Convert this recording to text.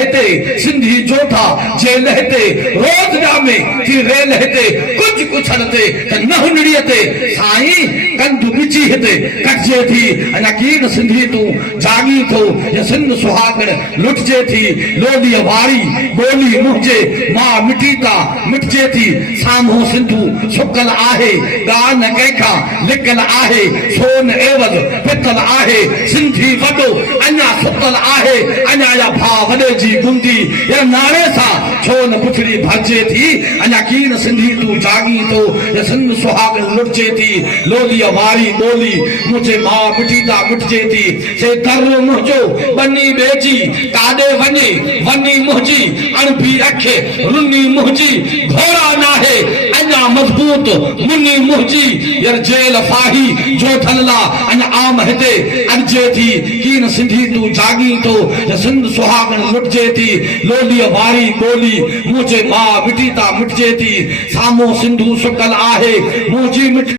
हिते सिंधी जोधा जे लहते रोज जामे थी रे लहते कुछ कुछ हलते न हुनड़िए ते साईं कंध बिची हिते कटजे थी अना कीन सिंधी तू जागी थो ये सिंध सुहागण लुटजे थी लोडी वारी बोली मुझे मां मिटीता मिटजे थी सामो सिंधु सुकल आहे गान कैखा लिकल आहे सोन एवज पितल आहे सिंधी वडो अना सुकल आहे अना या भा वडे जी गुंदी ये नारे सा छोन पुछड़ी भजे थी अना कीन सिंधी तू जागी तो ये सिंध सुहागण लुटजे थी लोडी वारी बोली मुझे मां मिटीता मिटजे थी से दर मुझो बनी बेजी काडे वने वनी मुझी अणपी रखे रुनी मुझी घोड़ा नाहे अना मजबूत मुनी मुझी यार जेल फाही जो थल्ला अना आम हिते अजे थी कीन सिंधी तू जागी तो सिंध सुहागण लुटजे थी लोली वारी बोली मुझे मां मिटीता मिटजे थी सामो सिंधु सुकल आहे मुझी मिट